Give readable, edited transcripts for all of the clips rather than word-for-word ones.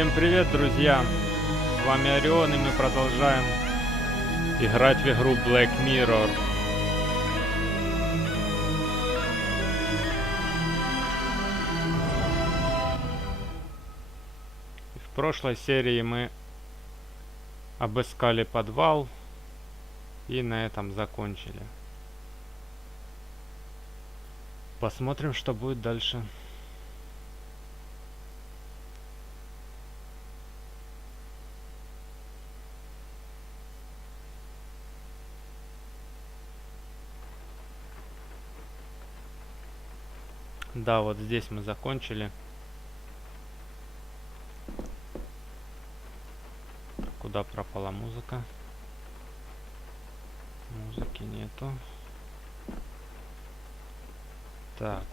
Всем привет, друзья! С вами Орион, и мы продолжаем играть в игру BlackMirror. В прошлой серии мы обыскали подвал и на этом закончили. Посмотрим, что будет дальше. Да, вот здесь мы закончили. Куда пропала музыка? Музыки нету. Так.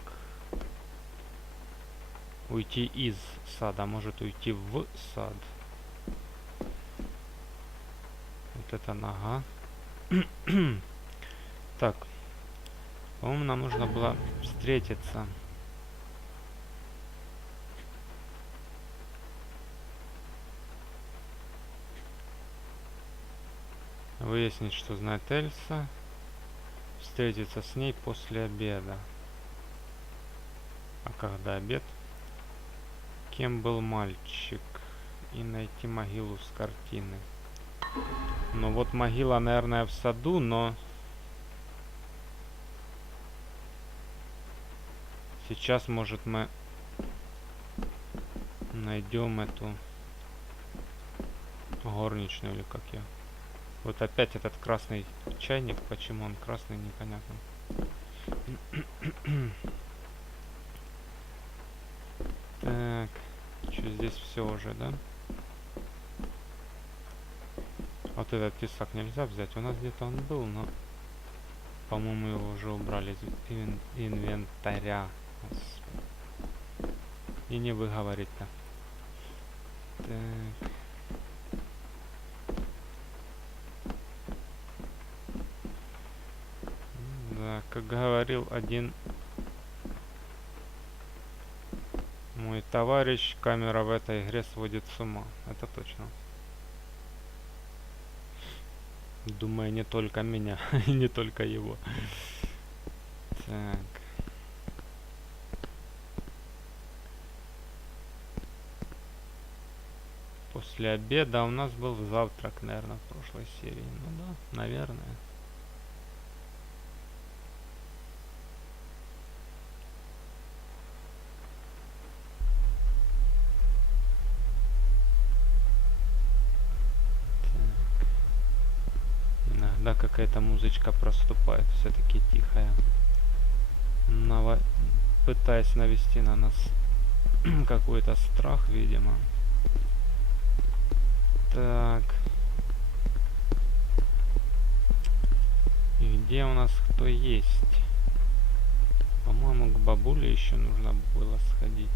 Уйти из сада, может уйти в сад. Вот это нога. Так. По-моему, нам нужно было встретиться. Выяснить, что знает Эльса. Встретиться с ней после обеда. А когда обед? Кем был мальчик? И найти могилу с картины. Ну вот могила, наверное, в саду, но... Сейчас, может, мы найдем эту горничную, или как я. Вот опять этот красный чайник. Почему он красный, непонятно. Так, что здесь все уже, да? Вот этот тесак нельзя взять. У нас где-то он был, но, по-моему, его уже убрали из инвентаря. И не выговорить-то. Так. Да, как говорил один мой товарищ, камера в этой игре сводит с ума. Это точно. Думаю, не только меня, и не только его. Так. После обеда у нас был завтрак, наверное, в прошлой серии. Ну да, наверное. Иногда какая-то музычка проступает, все-таки тихая. Пытаясь навести на нас какой-то страх, видимо. Так. И где у нас кто есть? По-моему, к бабуле еще нужно было сходить.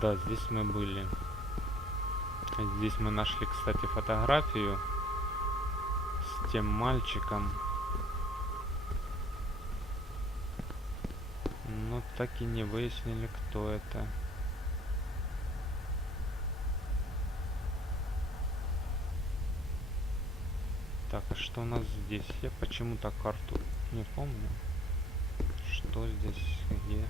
Да, здесь мы были. Здесь мы нашли, кстати, фотографию с тем мальчиком. Но так и не выяснили, кто это. Так, а что у нас здесь? Я почему-то карту не помню. Что здесь, где?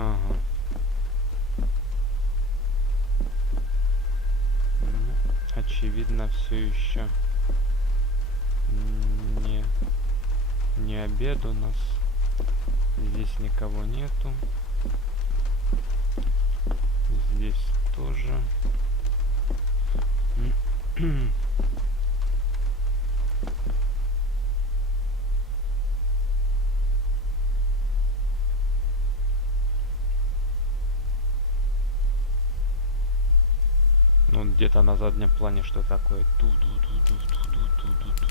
Ага. Ну, очевидно, все еще не обед у нас. Здесь никого нету. Здесь тоже. где-то на заднем плане что такое. Ту-ду-ду-ду-ду-ду-ду-ду.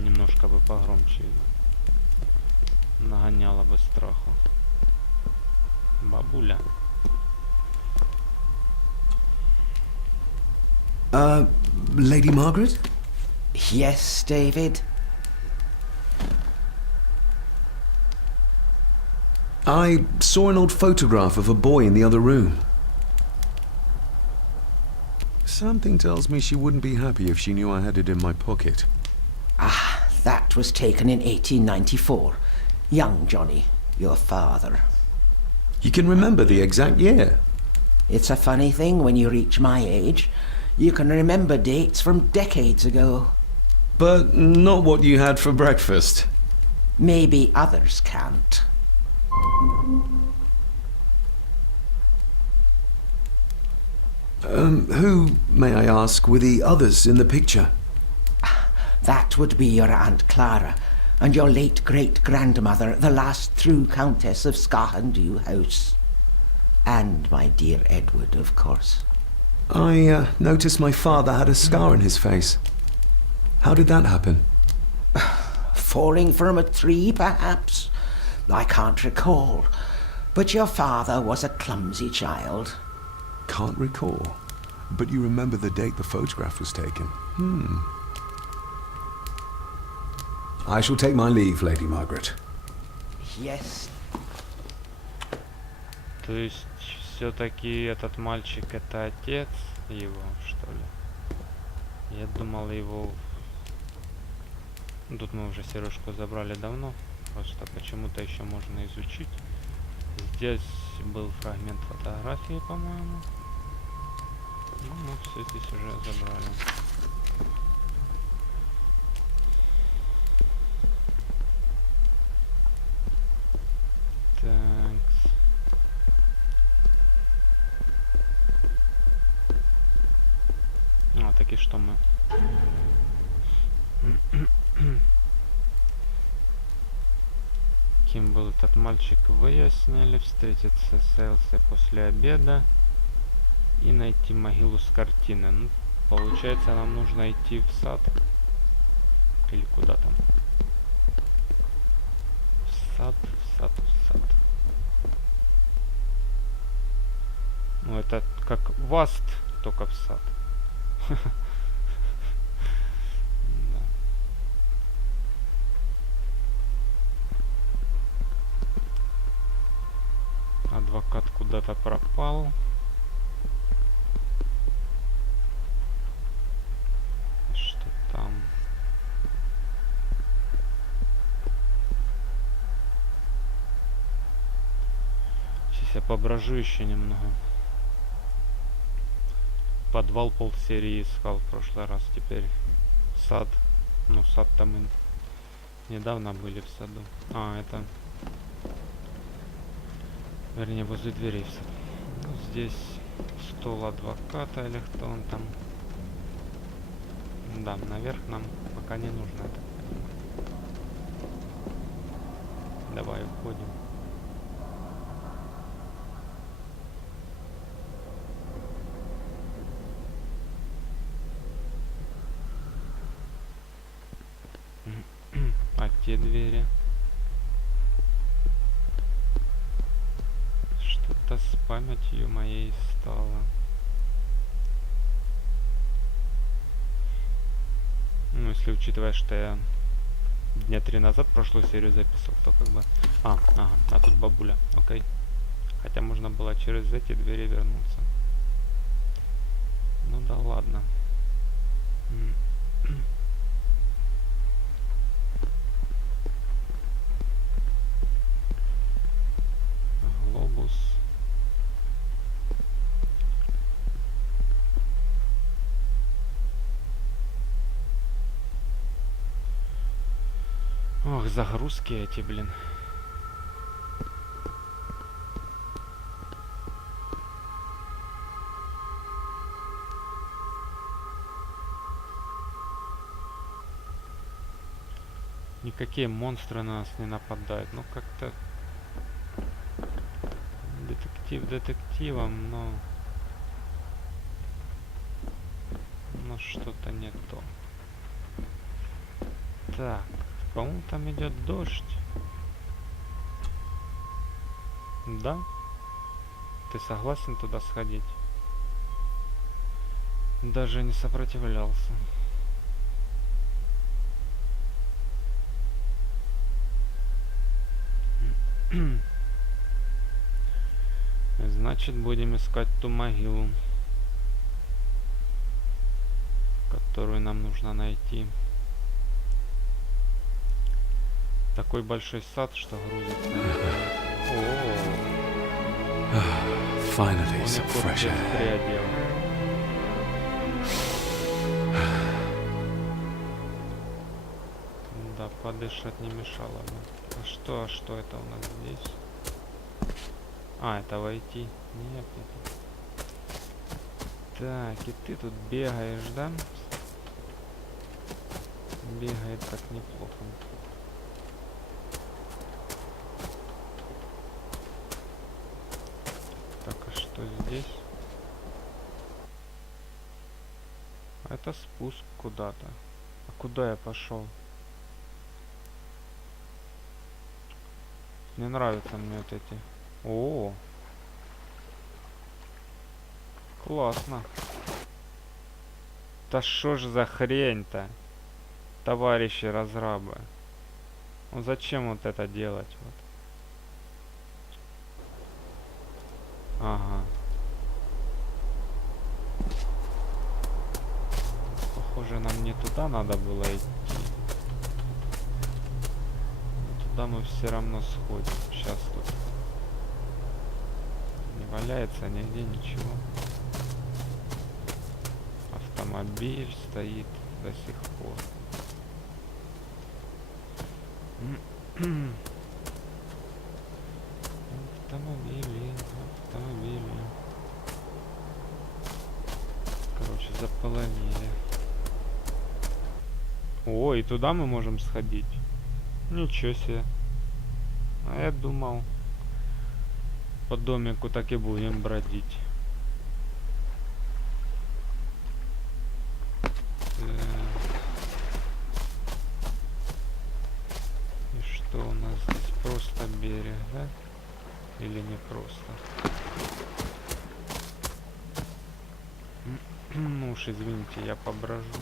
Немножко бы погромче нагоняло бы страху. Бабуля. Lady Margaret? Yes, David? I saw an old photograph of a boy in the other room. Something tells me she wouldn't be happy if she knew I had it in my pocket. Ah, that was taken in 1894. Young Johnny, your father. You can remember the exact year. It's a funny thing when you reach my age. You can remember dates from decades ago. But not what you had for breakfast. Maybe others can't. Who, may I ask, were the others in the picture? That would be your Aunt Clara and your late great-grandmother, the last true Countess of Scahendew House. And my dear Edward, of course. I noticed my father had a scar on his face. How did that happen? Falling from a tree, perhaps? I can't recall. But your father was a clumsy child. Can't recall. But you remember the date the photograph was taken. I shall take my leave, Lady Margaret. Yes. То есть все-таки этот мальчик это отец его, что ли? Я думал его... Тут мы уже Сережку забрали давно. Просто почему-то еще можно изучить. Здесь был фрагмент фотографии, по-моему. Ну, мы все здесь уже забрали. Так. А, так и что мы? Кем был этот мальчик, выяснили. Встретиться с Элсой после обеда и найти могилу с картины. Ну, получается, нам нужно идти в сад. Или куда там? В сад, в сад, в сад. Ну, это как васт, только в сад. Адвокат куда-то пропал. Что там? Сейчас я поброжу еще немного. Подвал полсерии искал в прошлый раз. Теперь сад. Ну, сад-то мы недавно были в саду. А, это... Вернее, возле дверей в сад. Ну, здесь стол адвоката или кто он там. Да, наверх нам пока не нужно, я так понимаю. Давай уходим. А те двери? Что-то с памятью моей стало. Ну, если учитывая, что я дня 3 назад прошлую серию записывал, то как бы... Ага, а тут бабуля, окей. Хотя можно было через эти двери вернуться. Ну да ладно. Глобус. Ох, загрузки эти, блин. Никакие монстры на нас не нападают. Ну, как-то... Детектив детективом, но... но что-то не то. Так, по-моему, там идет дождь. Да? Ты согласен туда сходить? Даже не сопротивлялся. Значит, будем искать ту могилу, которую нам нужно найти. Такой большой сад, что грузится. Finally, some fresh air. Приодел. Да, подышать не мешало бы. А что это у нас здесь? А, это войти. Нет, нет. Так, и ты тут бегаешь, да? Бегает так неплохо. Так, а что здесь? Это спуск куда-то. А куда я пошел? Не нравятся мне вот эти. О, классно. Да шо ж за хрень-то, товарищи разрабы? Ну зачем вот это делать? Вот. Ага. Похоже, нам не туда надо было идти. Но туда мы все равно сходим. Сейчас тут не валяется нигде ничего. Автомобиль стоит до сих пор. Автомобили. Короче, заполонили. О, и туда мы можем сходить. Ничего себе. А я думал, по домику так и будем бродить. И что у нас здесь? Просто берег, да? Или не просто? Ну уж извините, я поброжу.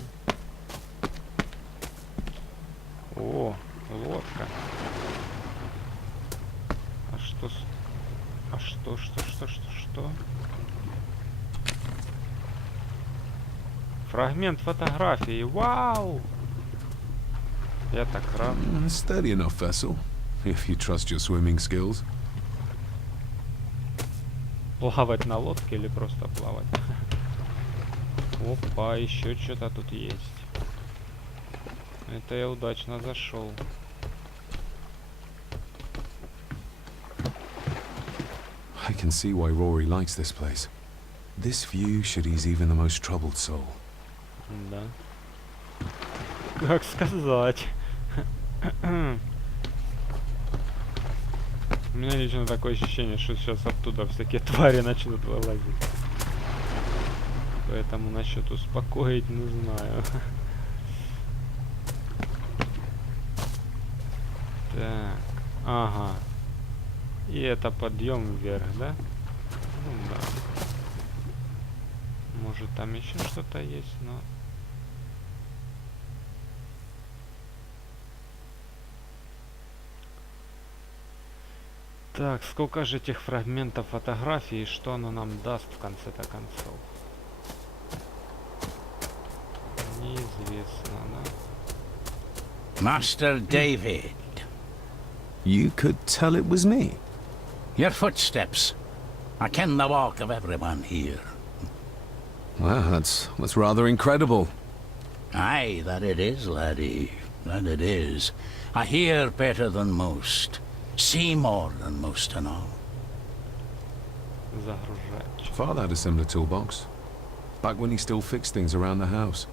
О, лодка. А что? А что? Фрагмент фотографии. Вау! Я так рад. Steady enough vessel, if you trust your swimming skills. Плавать на лодке или просто плавать? Опа, еще что-то тут есть. Это я удачно зашел. I can see why Rory likes this place. This view should ease even the most troubled soul. Да. Как сказать? У меня лично такое ощущение, что сейчас оттуда всякие твари начнут вылазить. Поэтому насчет успокоить не знаю. Так, ага. И это подъем вверх, да? Ну да. Может там еще что-то есть, но... Так, сколько же этих фрагментов фотографии и что оно нам даст в конце-то концов? Неизвестно, да? Master David. You could tell it was me. Your footsteps. I ken the walk of everyone here. Wow, that's rather incredible. Aye, that it is, laddie. That it is. I hear better than most. See more than most and all. Загружать. Father had a similar toolbox. Back when he still fixed things around the house.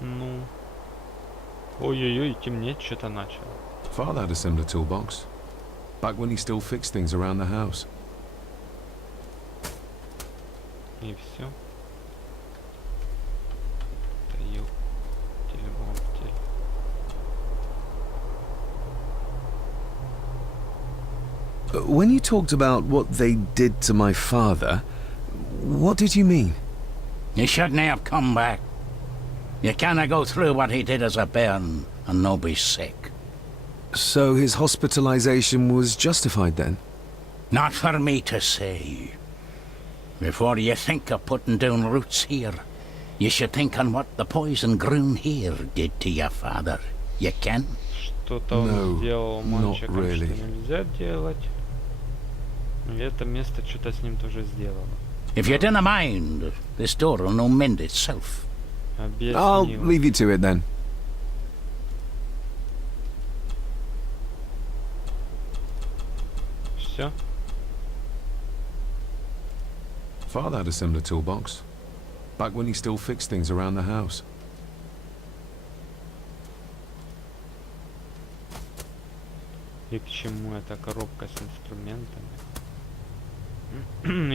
Ну. Ой-ой-ой, темнеть что-то начало. Father had a similar toolbox. Back when he still fixed things around the house. И все. Телемоптель. When you talked about what they did to my father, what did you mean? You shouldn't have come back. You canna go through what he did as a bairn and no be sick. So his hospitalization was justified then? Not for me to say. Before you think of putting down roots here, you should think on what the poison grown here did to your father. You can? Что-то он сделал мальчиком, really. что нельзя делать. И это место что-то с ним тоже сделало. If you didn't mind, this door will no mend itself. I'll Объяснил. leave you to it then. Все. Father had a similar toolbox, back when he still fixed things around the house. И к чему эта коробка с инструментами?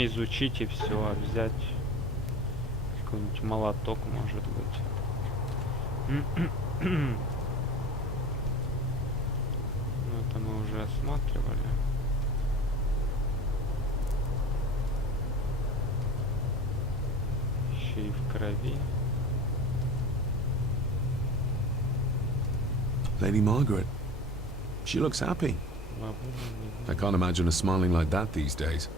Изучить и все, взять какой-нибудь молоток, может быть. Ну, это мы уже осматривали. Еще и в крови. Lady Margaret. She looks happy. I can't imagine her smiling like that these days.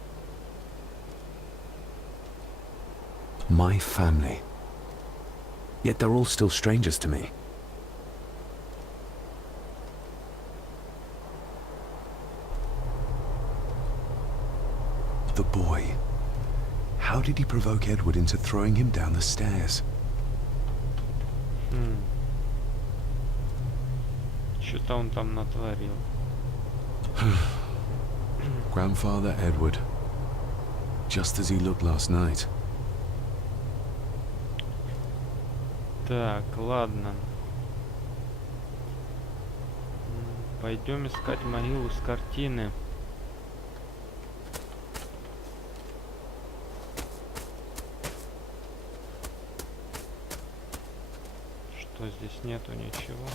My family. Yet they're all still strangers to me. The boy. How did he provoke Edward into throwing him down the stairs? Что-то он там натворил. Grandfather Edward. Just as he looked last night. Так, ладно. Пойдем искать могилу с картины. Что здесь нету ничего.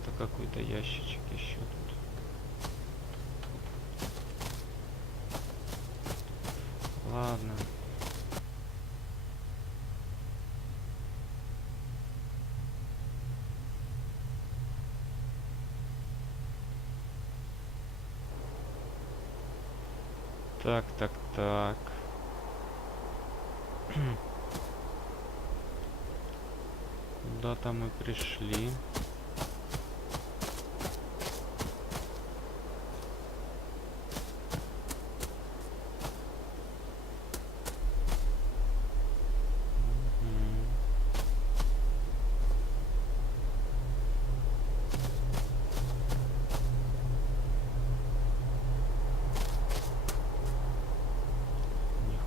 Это какой-то ящичек еще тут. Ладно. Так, так, так. Куда-то мы пришли.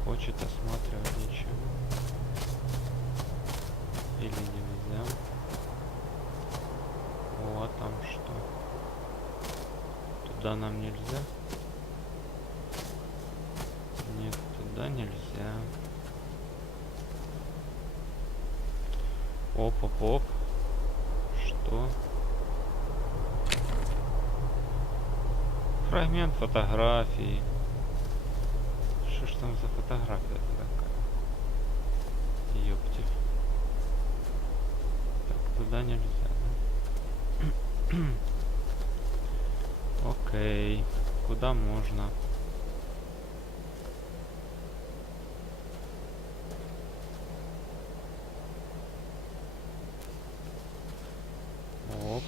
Хочет осматривать ничего. Или нельзя. О, а там что? Туда нам нельзя? Нет, туда нельзя. Оп, оп, оп. Что? Фрагмент фотографии. Что ж там за фотография такая? Ёптель. Так, туда нельзя, да? Окей. Куда можно? Оп.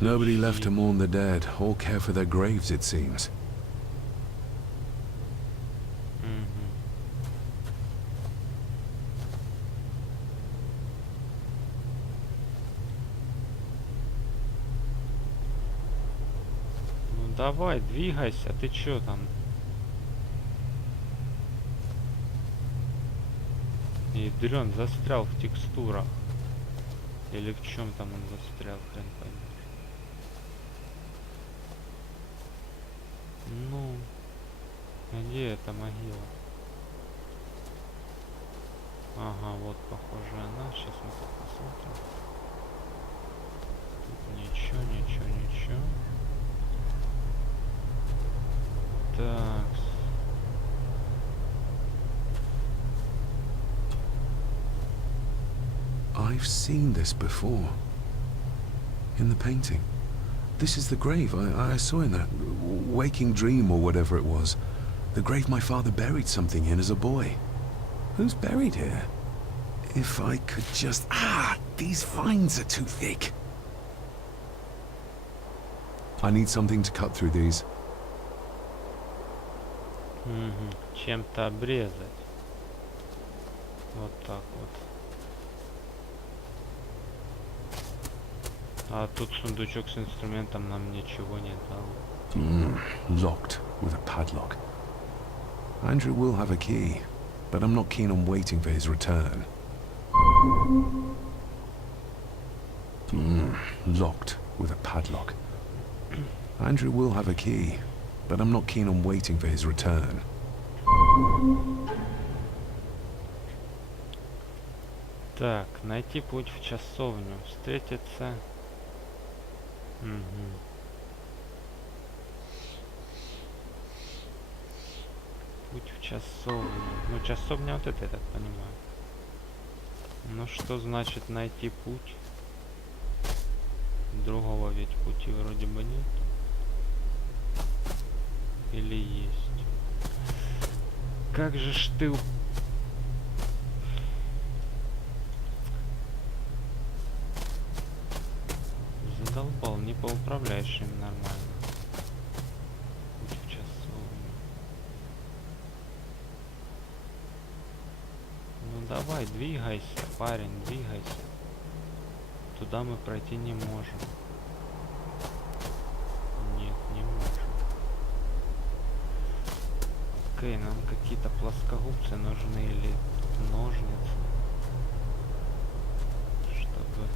Nobody left to Изучить. mourn the dead or care for their graves, it seems. Давай, двигайся, ты чё там? Ядрён, застрял в текстурах. Или в чем там он застрял, хрен поймешь. Ну, где эта могила? Ага, вот похоже она. Сейчас мы тут посмотрим. Тут ничего, ничего, ничего. Так. I've seen this before. In the painting. This is the grave I saw in that waking dream or whatever it was. The grave my father buried something in as a boy. Who's buried here? If I could just... Ah! These vines are too thick. I need something to cut through these. Чем-то обрезать. Вот так вот. А тут сундучок с инструментом нам ничего не дал. Locked with a padlock. Andrew will have a key, but I'm not keen on waiting for his return. Locked with a padlock. Andrew will have a key, but I'm not keen on waiting for his return. Так, найти путь в часовню. Встретиться. Путь в часовню. Ну, часовня вот это, я так понимаю. Ну, что значит найти путь? Другого ведь пути вроде бы нет. Или есть? Как же ж ты... Задолбал, не поуправляешь им нормально. Путь в часовню. Ну давай, двигайся, парень, двигайся. Туда мы пройти не можем. Нет, не можем. Окей, нам какие-то плоскогубцы нужны или ножницы, чтобы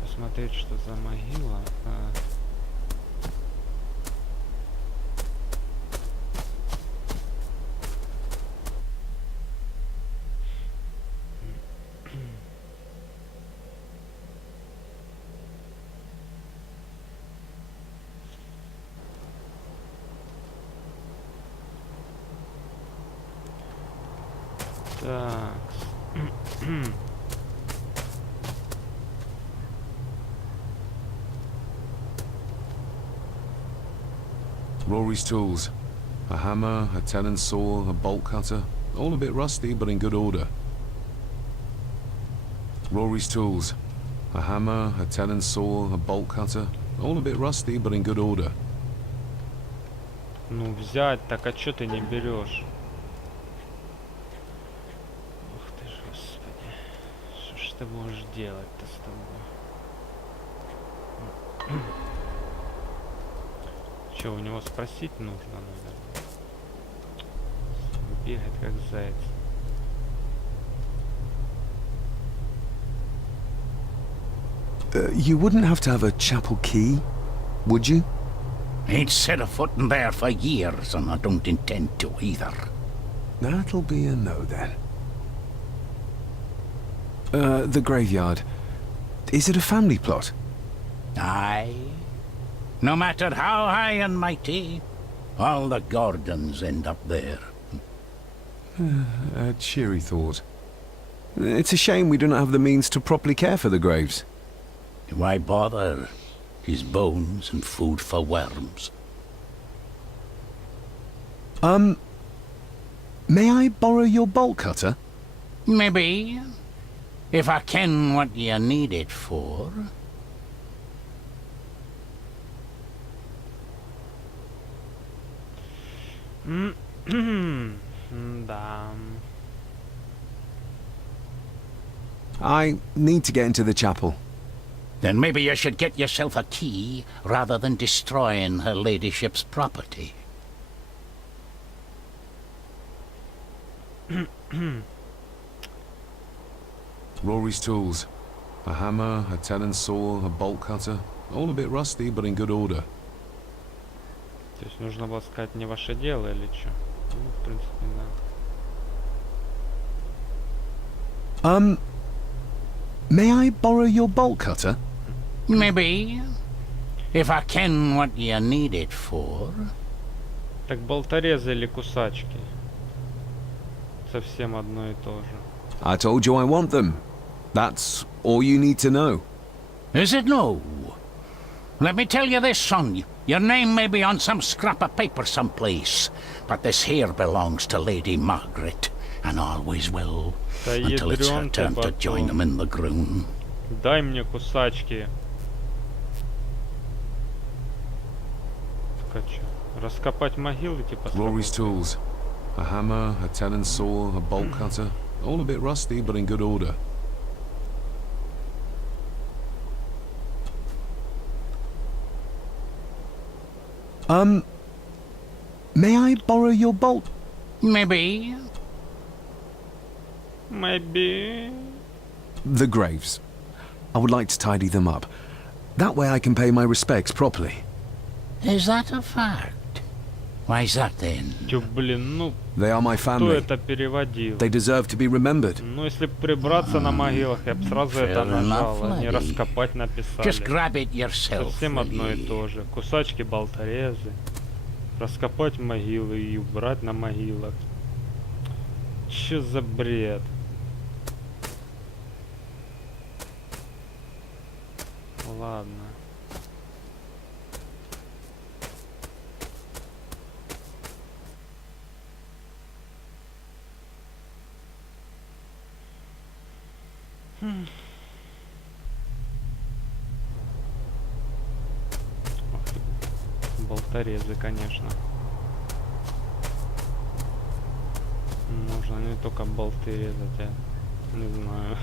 посмотреть, что за могила. Так. Rory's tools. A hammer, a tenon saw, a bolt cutter. All a bit rusty, but in good order. Rory's tools. A hammer, a tenon saw, a bolt cutter. All a bit rusty, but in good order. Ну взять, так а чё ты не берешь? Ух ты ж, господи. Что ж ты можешь делать-то с тобой? Чё, у него спросить нужно, наверное? Бегать как заяц. You wouldn't have to have a chapel key, would you? Ain't set a foot in there for years, and I don't intend to either. That'll be a no then. The graveyard. Is it a family plot? Aye. No matter how high and mighty, all the Gordons end up there. A cheery thought. It's a shame we don't have the means to properly care for the graves. Why bother? His bones and food for worms. May I borrow your bolt cutter? Maybe. If I ken what you need it for. Да. I need to get into the chapel. Then maybe you should get yourself a key rather than destroying her ladyship's property. Rory's tools. A hammer, a talon saw, a bolt cutter. All a bit rusty, but in good order. То есть нужно было сказать не ваше дело или что? Ну, в принципе, да. May I borrow your bolt cutter? Maybe. If I ken what you need it for. Так болторезы или кусачки? Совсем одно и то же. I told you I want them. That's all you need to know. Is it no? Let me tell you this, son. Your name may be on some scrap of paper someplace, but this here belongs to Lady Margaret, and always will, Да until it's her ядрён turn to ты join them потом. in the groom. Дай мне кусачки. Так а чё? Раскопать могилы типа Rory's сработает? tools. A hammer, a talon saw, a bolt cutter. All a bit rusty, but in good order. May I borrow your bolt? Maybe. Maybe. The graves. I would like to tidy them up. That way I can pay my respects properly. Is that a fact? Why's that then? Тю, блин, ну They are my кто family. это переводил? They deserve to be remembered. Ну если б прибраться на могилах, я бы сразу это Fair enough, нажал, а не lady. раскопать Just написали. grab it yourself. Совсем одно и will ye? то же. Кусачки болторезы. Раскопать могилы и убрать на могилах. Чё за бред? Ладно. Ох ты, болторезы, конечно. Можно не только болты резать, а не знаю.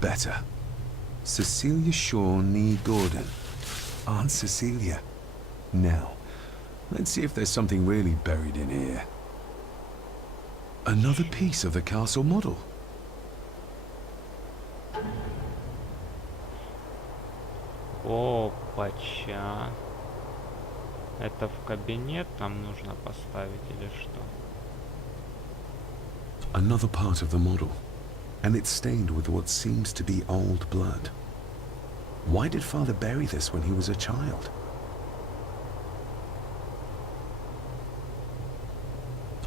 Better. Cecilia Shaw Nee Gordon. Aunt Cecilia. Now, let's see if there's something really buried in here. Another piece of the castle model. Опача. Это в кабинет нам нужно поставить или что? Another part of the model. And it's stained with what seems to be old blood. Why did Father bury this when he was a child?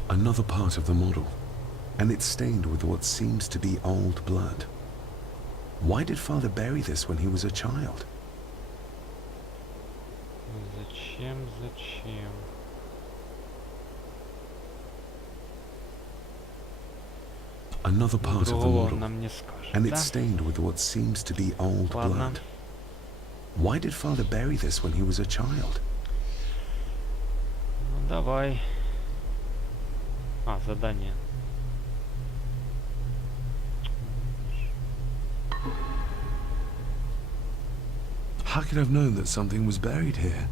Another part of the model. And it's stained with what seems to be old blood. Why did Father bury this when he was a child? Зачем, зачем? Another part of the Другого он model. нам не скажет, And да? it's stained with what seems to be old Ладно. blood. Why did Father bury this when he was a child? Ну давай. А, задание. How could I have known that something was buried here?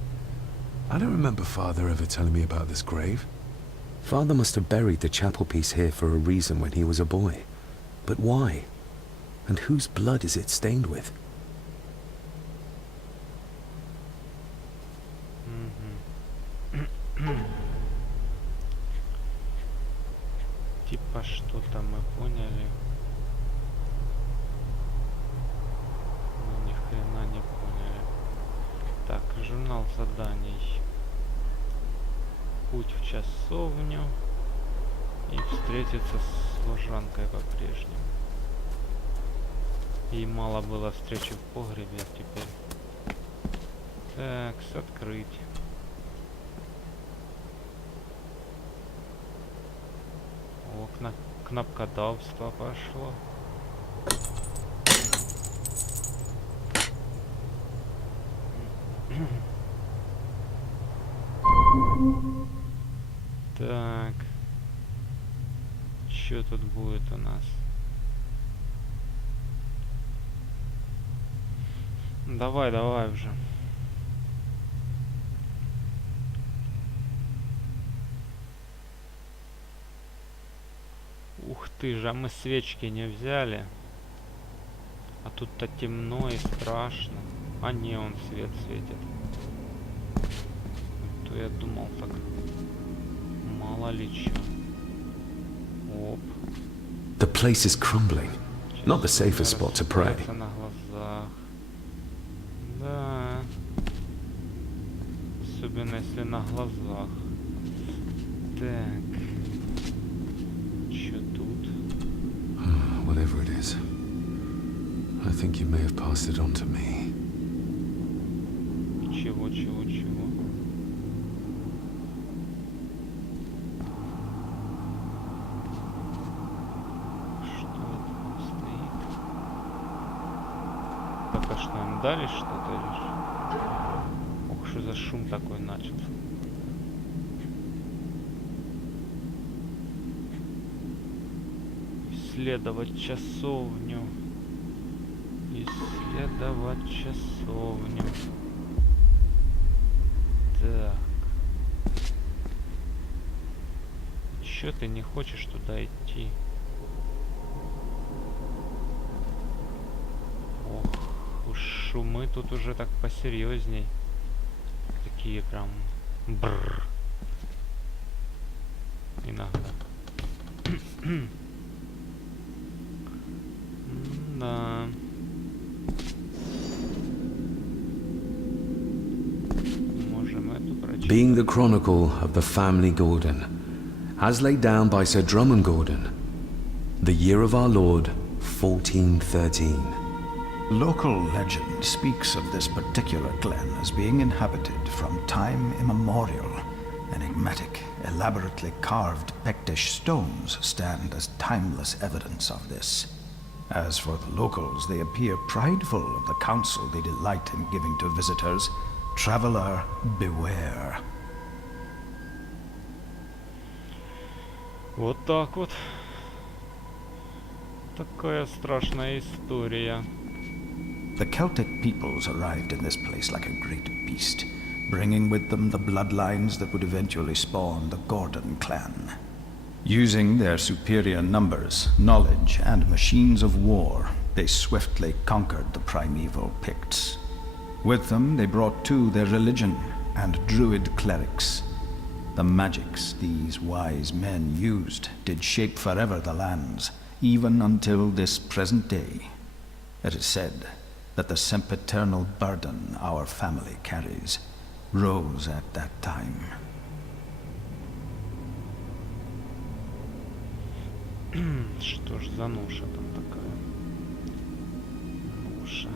I don't remember Father ever telling me about this grave. Father must have buried the chapel piece here for a reason when he was a boy. But why? And whose blood is it stained with? Типа что-то мы поняли. Но ни хрена не поняли. Так, журнал заданий. Путь в часовню. И встретиться с служанкой по-прежнему. И мало было встречи в погребе, а теперь... Так, открыть. О, кнопкодавство пошло. Так. Что тут будет у нас? Давай, давай уже. Ух ты же, а мы свечки не взяли. А тут-то темно и страшно. А не, он свет светит. То я думал так. Мало ли чё. Оп. The place is crumbling. Not the safest spot to pray. На глазах. Да. Особенно если на глазах. Так. Чё тут? Whatever it is. I think you may have passed it on to me. Чего? Что это там стоит? Так, а что, им дали что-то или что? Ох, что за шум такой начался? Исследовать часовню. Исследовать часовню. Так. Чё ты не хочешь туда идти? Ох, уж шумы тут уже так посерьезней. Такие прям бррр. Иногда. Да. Being the chronicle of the family Gordon, as laid down by Sir Drummond Gordon, the year of our Lord, 1413. Local legend speaks of this particular glen as being inhabited from time immemorial. Enigmatic, elaborately carved Pictish stones stand as timeless evidence of this. As for the locals, they appear prideful of the counsel they delight in giving to visitors. Traveler, beware. Вот так вот. Такая страшная история. The Celtic peoples arrived in this place like a great beast, bringing with them the bloodlines that would eventually spawn the Gordon clan. Using their superior numbers, knowledge, and machines of war, they swiftly conquered the primeval Picts. With them, they brought too their religion and druid clerics. The magics these wise men used did shape forever the lands, even until this present day. It is said that the sempiternal burden our family carries rose at that time. Что ж за ноша там такая? Ноша.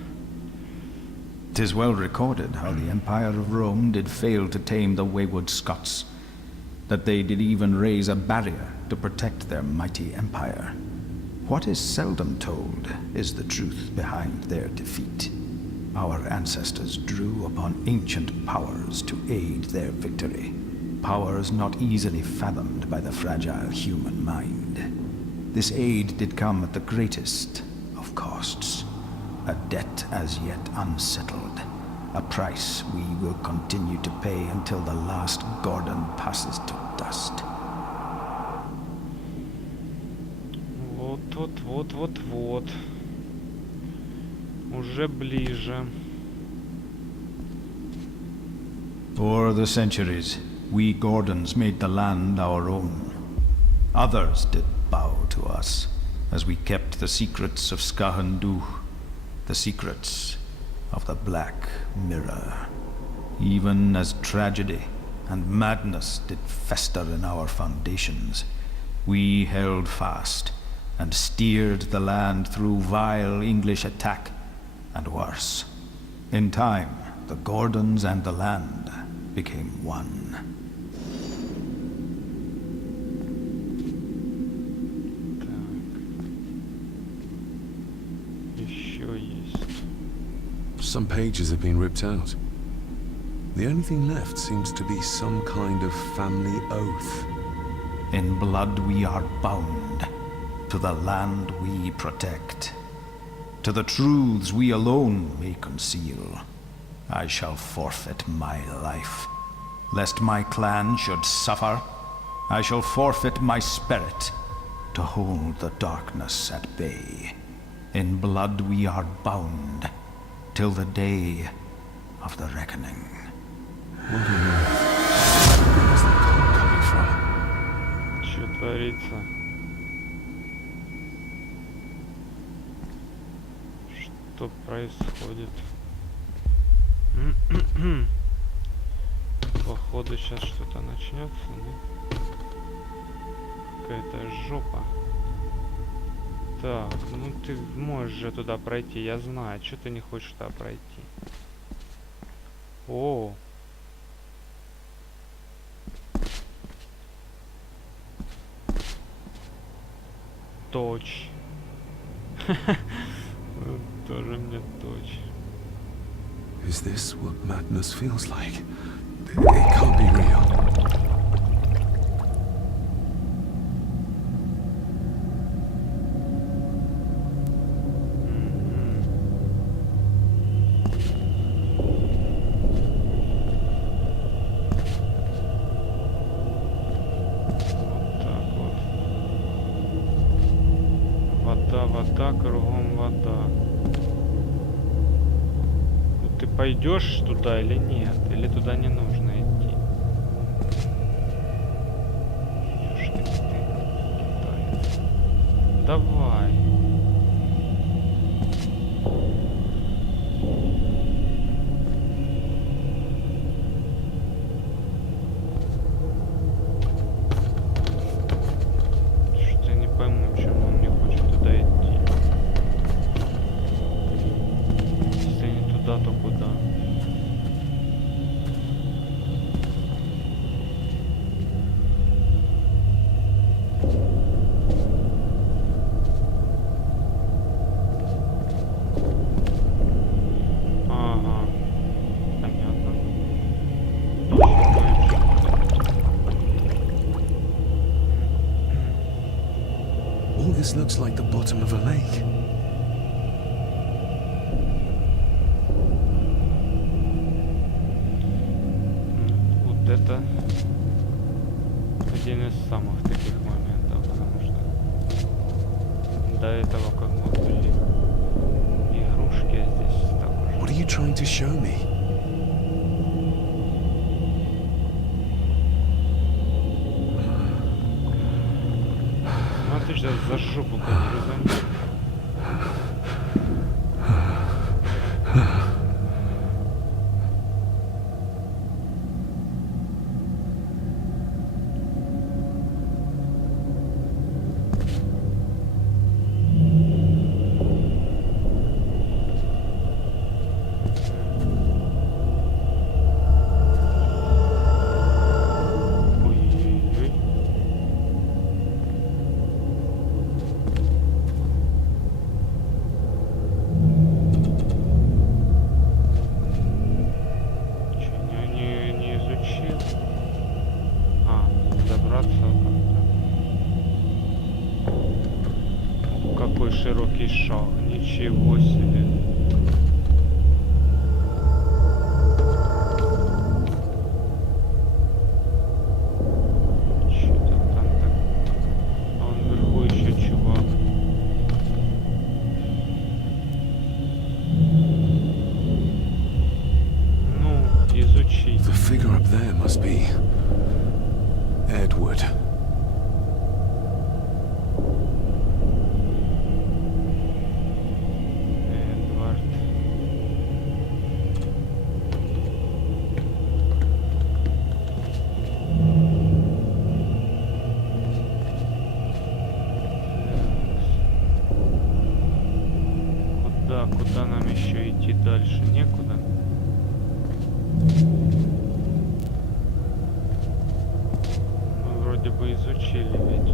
'Tis well recorded how the Empire of Rome did fail to tame the wayward Scots, that they did even raise a barrier to protect their mighty empire. What is seldom told is the truth behind their defeat. Our ancestors drew upon ancient powers to aid their victory, powers not easily fathomed by the fragile human mind. This aid did come at the greatest of costs, a debt as yet unsettled, a price we will continue to pay until the last Gordon passes to dust. Вот. Уже ближе. For the centuries, we Gordons made the land our own. Others did bow to us, as we kept the secrets of Skahandu, the secrets of the Black Mirror. Even as tragedy and madness did fester in our foundations, we held fast and steered the land through vile English attack and worse. In time, the Gordons and the land became one. Some pages have been ripped out. The only thing left seems to be some kind of family oath. In blood we are bound to the land we protect, to the truths we alone may conceal. I shall forfeit my life, lest my clan should suffer. I shall forfeit my spirit to hold the darkness at bay. In blood we are bound till the day of the reckoning. What on earth? Where's that call coming from? Что творится? Что происходит? Походу сейчас что-то начнется, да? Какая-то жопа. Так, ну ты можешь же туда пройти, я знаю. Что ты не хочешь туда пройти? О! Точь. Тоже мне точь. Is this what madness feels like? It can't be real. Вода, кругом вода. Ну, ты пойдешь туда или нет? Или туда не нужно идти? Ёшкин ты, китаец. Давай. Что-то я не пойму, почему он не хочет туда идти. Если не туда, то куда? Ага. Понятно. All this looks like the bottom of a lake. Вот это один из самых таких моментов, потому что до этого как бы были игрушки, а здесь так уже. What are you trying to show me? Ну ты сейчас за жопу погрызанешь. Ой-ой-ой. Чё, не изучил? А, добраться как-то. О, какой широкий шаг, ничего себе. Чё-то там так. А вон вверху еще чувак. Ну, изучи. The figure up there must be Edward. Эдвард. Куда нам еще идти дальше? Некуда. Мы вроде бы изучили ведь.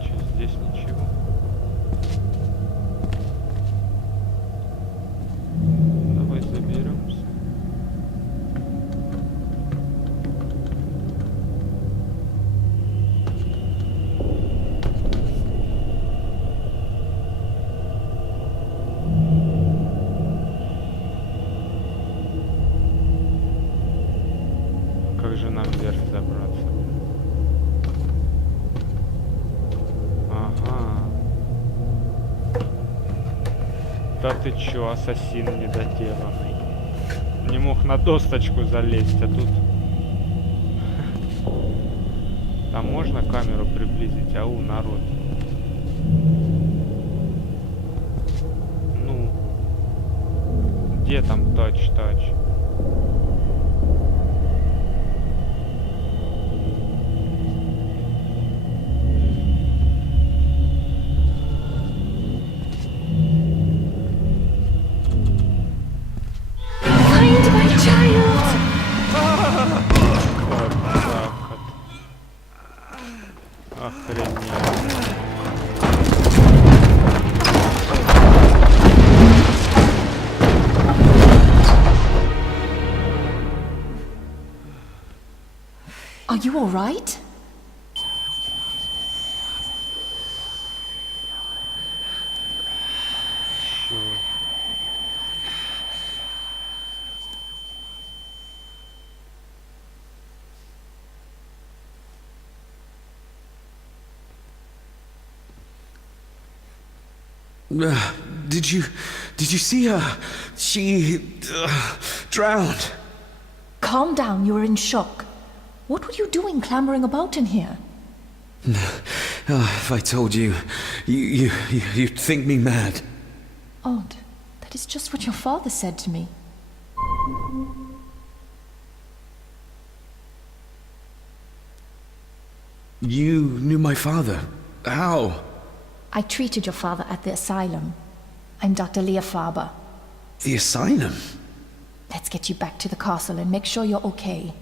Чё, здесь ничего. Давай заберемся. же нам вверх забраться? Ага. Да ты чё, ассасин недоделанный. Не мог на досточку залезть, а тут... Там можно камеру приблизить? Ау, народ. Ну. Где там тач-тач? Are you all right? Sure. Did you see her? She drowned. Calm down, you are in shock. What were you doing clambering about in here? If I told you, you'd think me mad. Odd. That is just what your father said to me. You knew my father. How? I treated your father at the asylum. I'm Dr. Leah Faber. The asylum? Let's get you back to the castle and make sure you're okay.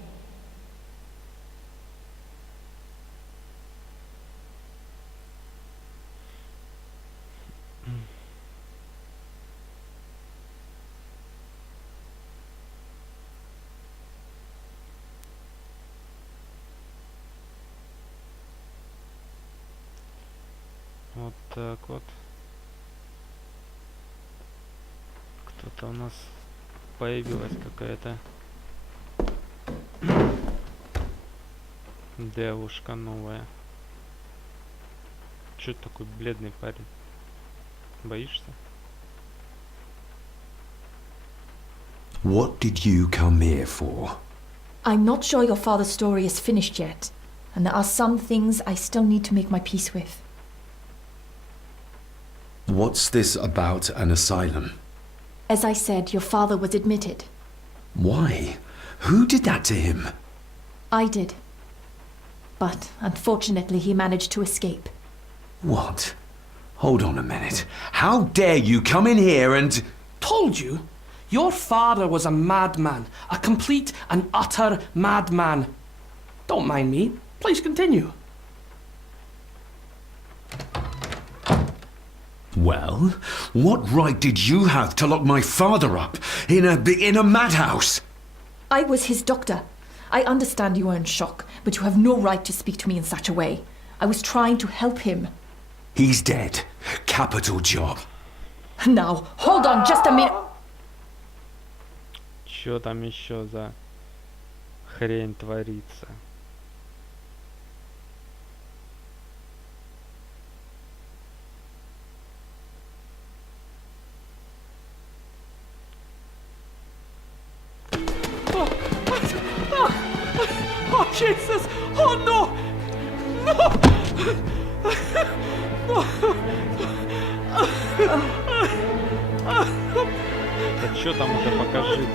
Вот так вот. Кто-то у нас появилась какая-то девушка новая. Чё ты такой бледный парень? Боишься? What did you come here for? I'm not sure your father's story is finished yet, and there are some things I still need to make my peace with. What's this about an asylum? As I said, your father was admitted. Why? Who did that to him? I did. But unfortunately, he managed to escape. What? Hold on a minute. How dare you come in here and... Told you? Your father was a madman. A complete and utter madman. Don't mind me. Please continue. Well, what right did you have to lock my father up in a madhouse? I was his doctor. I understand you are in shock, but you have no right to speak to me in such a way. I was trying to help him. He's dead. Capital job. Now, hold on just a minute. Чё там еще за хрень творится? Oh, Jesus! Oh, no! Да чё там уже, покажи.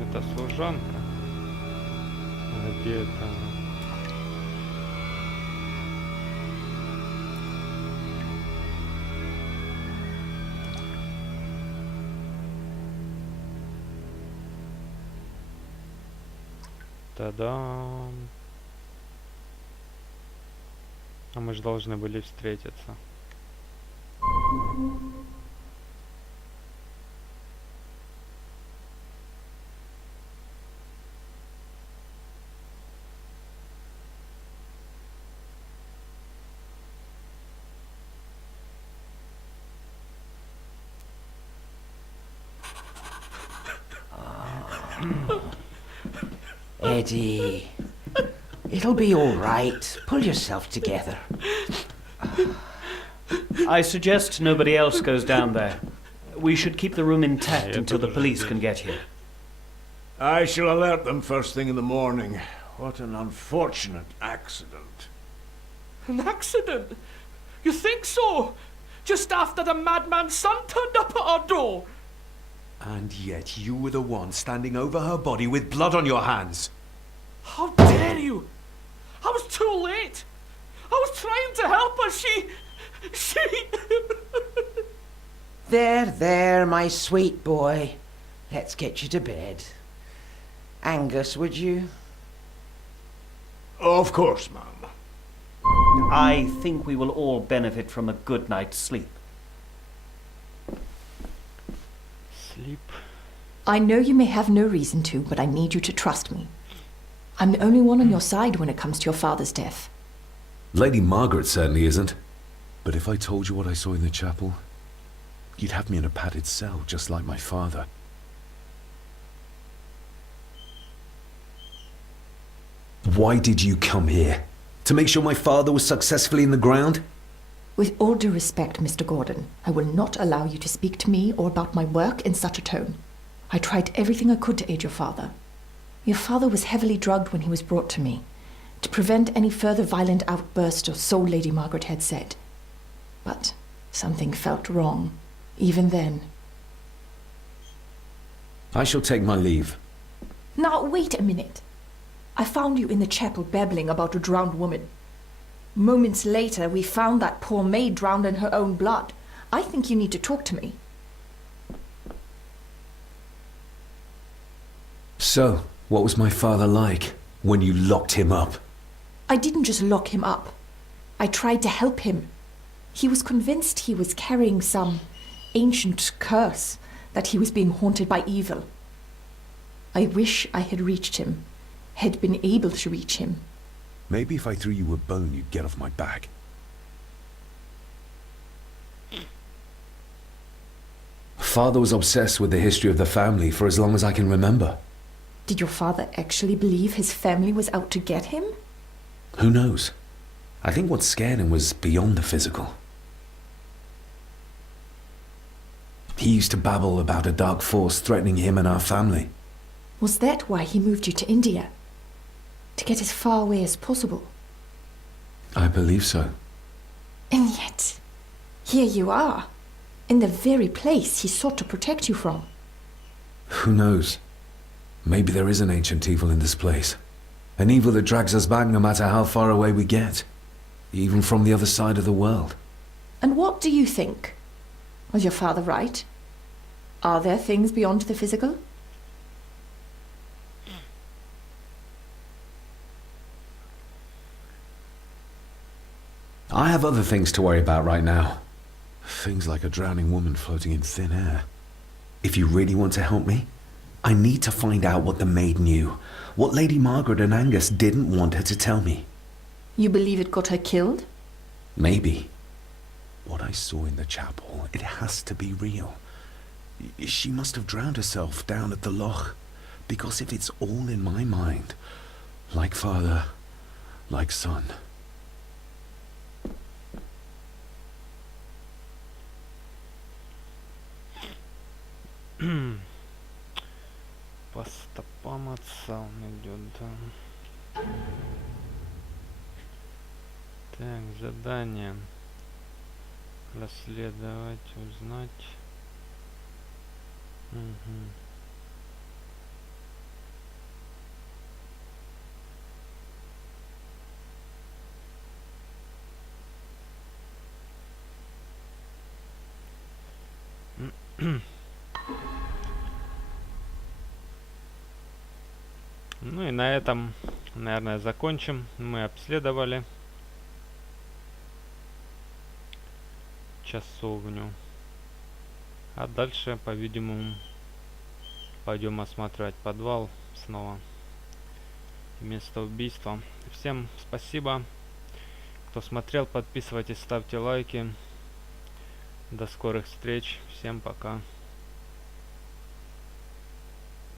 Это служанка? А где это? Та-дам! А мы же должны были встретиться. Eddie, it'll be all right. Pull yourself together. I suggest nobody else goes down there. We should keep the room intact until the police can get here. I shall alert them first thing in the morning. What an unfortunate accident. An accident? You think so? Just after the madman's son turned up at our door? And yet you were the one standing over her body with blood on your hands. How dare you? I was too late. I was trying to help her. She... There, my sweet boy. Let's get you to bed. Angus, would you? Of course, ma'am. I think we will all benefit from a good night's sleep. Sleep. I know you may have no reason to, but I need you to trust me. I'm the only one on your side when it comes to your father's death. Lady Margaret certainly isn't. But if I told you what I saw in the chapel, you'd have me in a padded cell, just like my father. Why did you come here? To make sure my father was successfully in the ground? With all due respect, Mr. Gordon, I will not allow you to speak to me or about my work in such a tone. I tried everything I could to aid your father. Your father was heavily drugged when he was brought to me, to prevent any further violent outburst, or so Lady Margaret had said. But something felt wrong, even then. I shall take my leave. Now, wait a minute. I found you in the chapel babbling about a drowned woman. Moments later, we found that poor maid drowned in her own blood. I think you need to talk to me. So, what was my father like when you locked him up? I didn't just lock him up. I tried to help him. He was convinced he was carrying some ancient curse, that he was being haunted by evil. I wish I had reached him, had been able to reach him. Maybe if I threw you a bone, you'd get off my back. Father was obsessed with the history of the family for as long as I can remember. Did your father actually believe his family was out to get him? Who knows? I think what scared him was beyond the physical. He used to babble about a dark force threatening him and our family. Was that why he moved you to India? To get as far away as possible? I believe so. And yet, here you are, in the very place he sought to protect you from. Who knows? Maybe there is an ancient evil in this place. An evil that drags us back no matter how far away we get. Even from the other side of the world. And what do you think? Was your father right? Are there things beyond the physical? I have other things to worry about right now. Things like a drowning woman floating in thin air. If you really want to help me, I need to find out what the maid knew. What Lady Margaret and Angus didn't want her to tell me. You believe it got her killed? Maybe. What I saw in the chapel, it has to be real. She must have drowned herself down at the loch. Because if it's all in my mind, like father, like son. По стопам отца он идет, да. Так, задание. Расследовать, узнать. Ну и на этом, наверное, закончим. Мы обследовали часовню. А дальше, по-видимому, пойдем осматривать подвал снова. Место убийства. Всем спасибо, кто смотрел. Подписывайтесь, ставьте лайки. До скорых встреч. Всем пока.